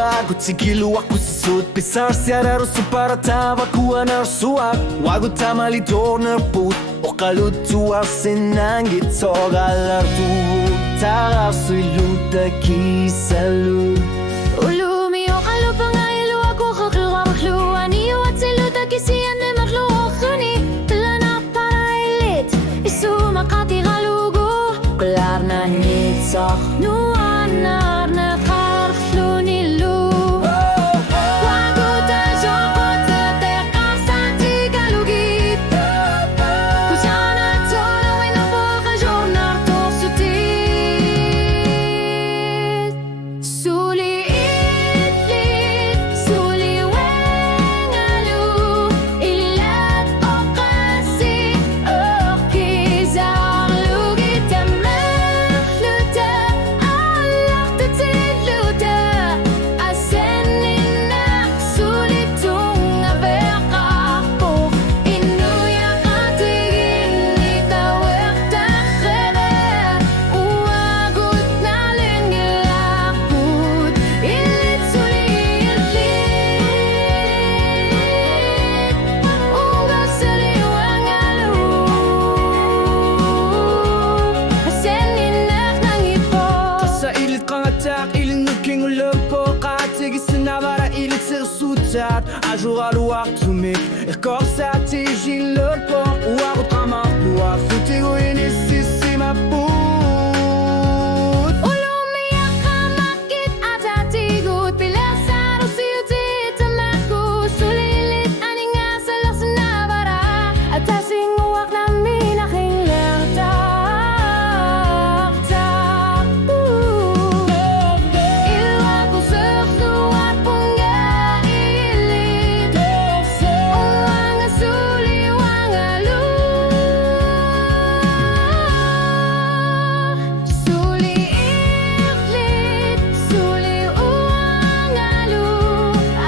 Wago tsigilu aku sisut Besar siara rusu para tawa kuwa narsuak Wago tamali dorner put O kalutua sinangit sogalar tu Tara suluta kisalu Ulumi o kalu pangayilu ako kakluwa makluwa niyo at siluta kisiyan na makluwa kani Tala na para ilit isu makati kalugo Kular na nitsak nuan nar na karklu nilu Wago ta joko ta te kasa ti kalugit Kusana tolo ina poka jornar to sutit Suli itlit, suli wengalu Ilat o kasi o kizarlugit Luta, alak ta tidluta Aseninak sulitung abeka po Inuya katigin itawag takhebe Uwagot na lingilakut Ilit suli itlit Ugat suli wangalu Aseninak nang ipo Sa ilit kang atak Ilin nuking ulöpo Katigis na bara ilit sirsutat Ajura luak tumik Ikor sa tijin löpo Wago tama luak Futigo inisisi maput Ulumiyak ka makit at atigut Pilar sa rusiyutit tamaku Sulilit aning asalak sa nabara At asing uwak namin aking lertak Iluwag ko sa luwag pungga ilit Uwang asuli wangalu Suli itlit, suli uwangalu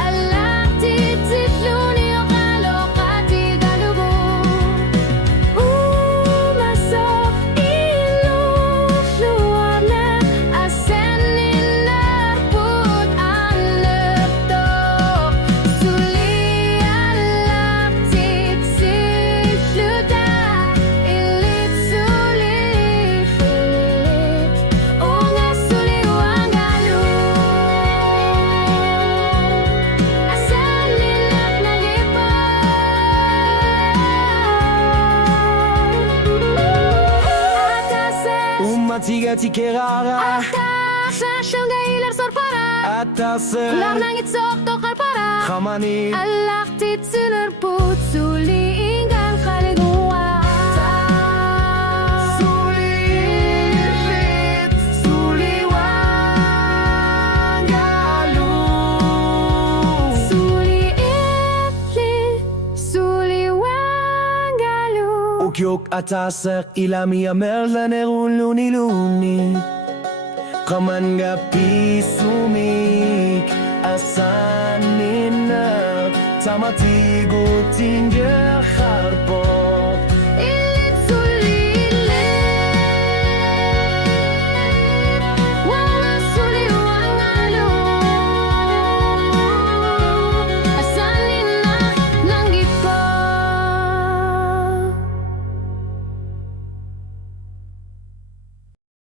Alak tititluni o kalokati galugo Umasok ilufluwag na Asenin narput ang leptok Suli alak titsitluta Ilit suli filit O nga suli wangalu Asenin at nalipay Atase Umatiga tikerara Atase siyang gailar sorpara Atase Kular nang itsok tokar para Kamani Alak titsinarput suli inggan kaliguwa Sulit, suli wangalu Suli itlit, suli wangalu Ukyok atasak ilami amerla neruluni-luni Kaman nga pisumik Asanin na tamatigo ting